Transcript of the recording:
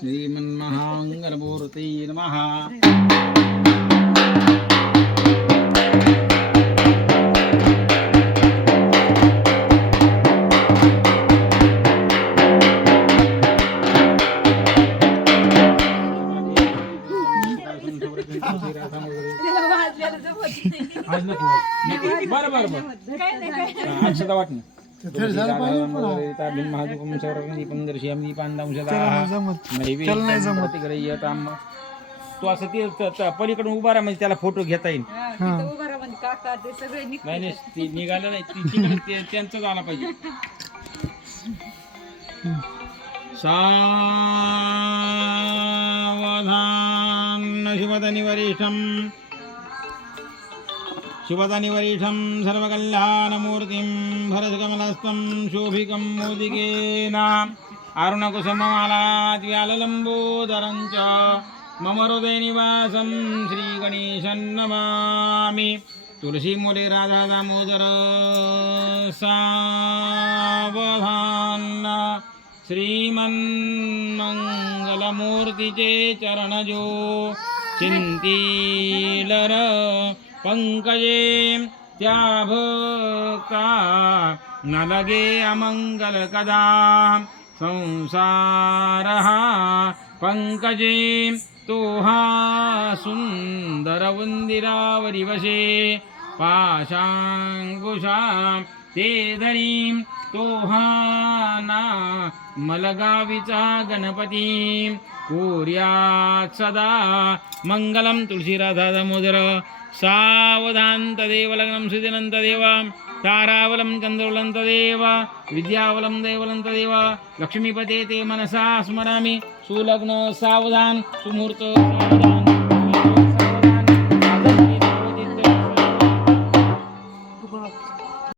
श्रीमन्महामंगलमूर्ती नमः. बरं बरं बरं अक्षता वाटणं तो असं ते पलीकडून उभा राहा म्हणजे त्याला फोटो घेता येईल. नाही ती निघालं नाही तिकडे त्यांचं झाला पाहिजे. सावधान शिवदानी वरिष्ठम शिवदानिवरिष्ठं सर्वकल्याणमूर्तिं भरतकमलस्थं शोभिकं मोदिकेन अरुणकुसुममालाद्व्याललम्बोदरं च मम हृदयनिवासं श्रीगणेशं नमामि. तुलसीमूले राधा दामोदर सावधान श्रीमन्मंगलमूर्तीचे चरणजो चिंतीलर पंकजे त्या भक्ता न लगे अमंगल कदा संसार पंकजे तो हा सुंदर वंदिरावरी वशे पाशांकुशा ते धरी तो हा ना मलगावीचा गणपती कोर्यात सदा मंगलम. तुलसी राधा दामोदर सावधान तदेव लग्नं सुदिनं तदेव तारावलं चंद्रवलं तदेव विद्यावलं देवलं तदेव लक्ष्मीपते ते मनसा स्मरामि. सुलग्न सावधान सुमुहूर्त सावधान.